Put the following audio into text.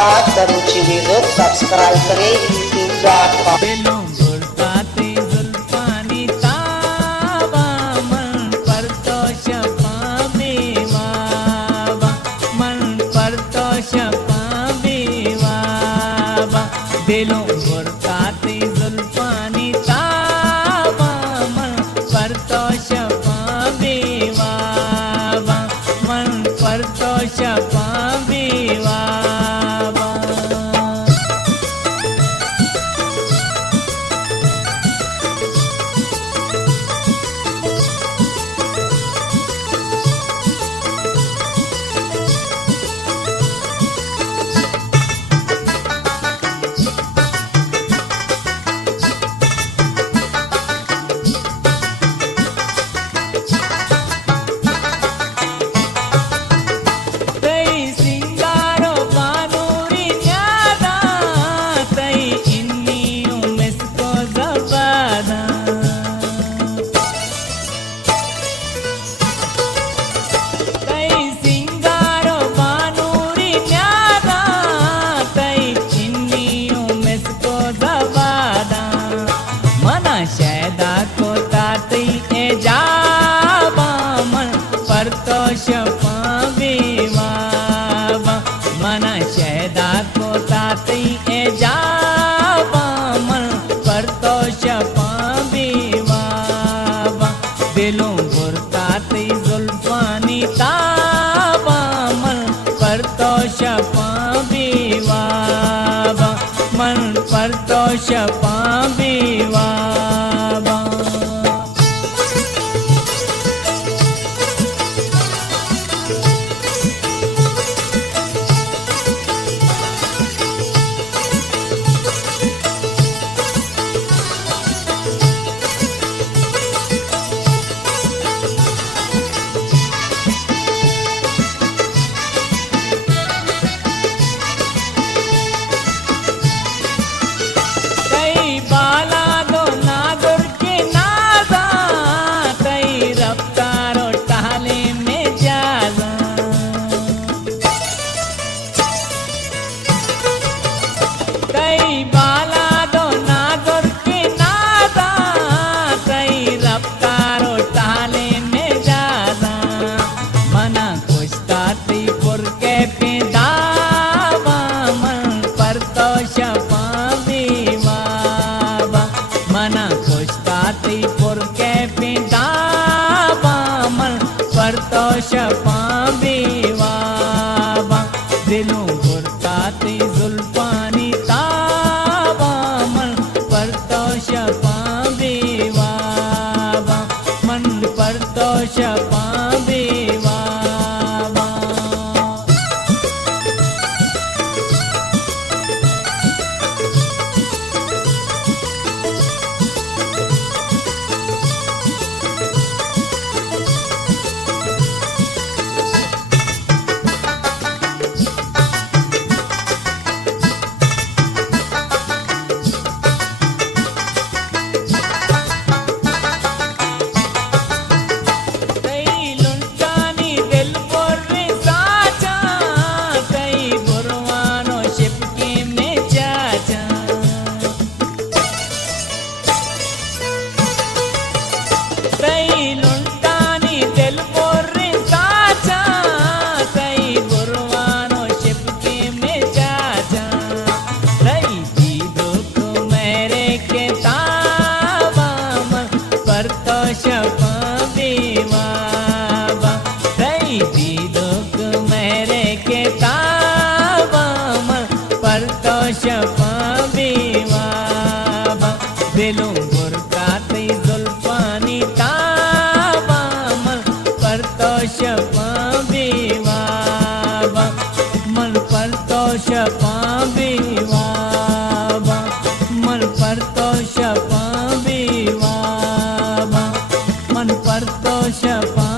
साथ करुची music subscribe करें youtube.com। दिलों गुरताती जुल्फानी ताबा मन पर तो शफा बेवाबा मन पर तो शफा बेवाबा। शैदा को ताती ए जाबा मन पर तो शफा बेवाबा मना शैदा को ताती ए जाबा मन पर तो शफा बेवाबा। दिलों गुरताती जुल्फानी ताबा मन पर तो शफा बेवाबा मन पर तो शफा बेवाबा। शफा बेवाबा दिलों गुरताती जुल्फानी ताबा मन पर तो शफा बेवाबा मन पर तो शफा बेवाबा। दिलों गुरताती जुल्फानी ताबा मन पर तो शफा बेवाबा मन पर तो शफा बेवाबा मन पर तो शफा बेवाबा मन पर तो शफा